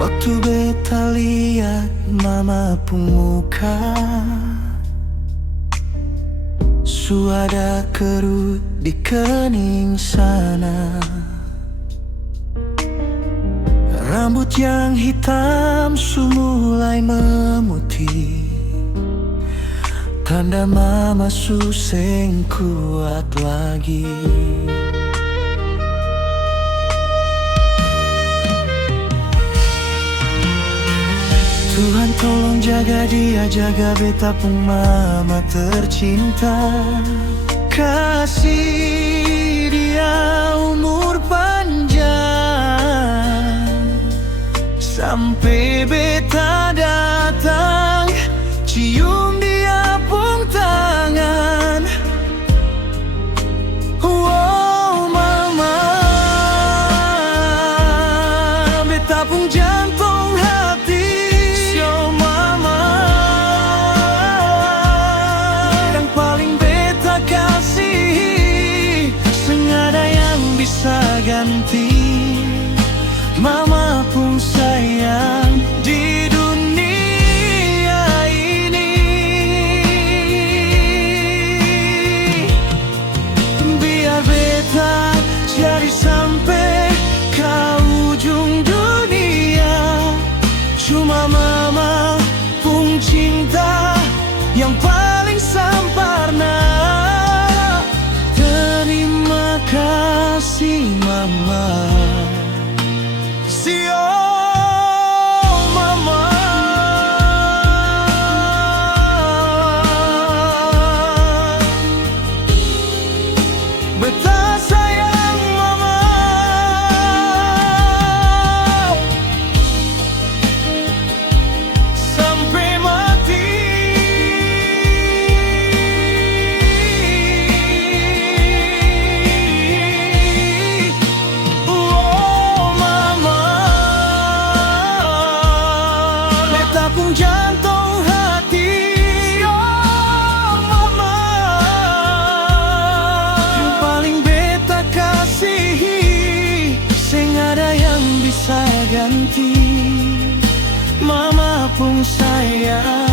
Waktu beta lihat mama pun muka, suada kerut di kening sana. Rambut yang hitam mulai memutih, tanda mama suseng kuat lagi. Tuhan tolong jaga dia, jaga beta pun mama tercinta. Kasih dia umur panjang, sampai beta datang, cium dia pun tangan. Wow mama, beta pun jantung hati. So mama, yang paling beta kasih, sengada yang bisa ganti. Mama pun sayang di dunia ini. Biar beta jadi sampai ke ujung dunia, cuma mama pun cinta yang paling sempurna. Terima kasih mama. Beta sayang mama, sampai mati. Oh mama, beta pun jantung hati. Oh mama, sing ada yang bisa ganti. Mama pun sayang.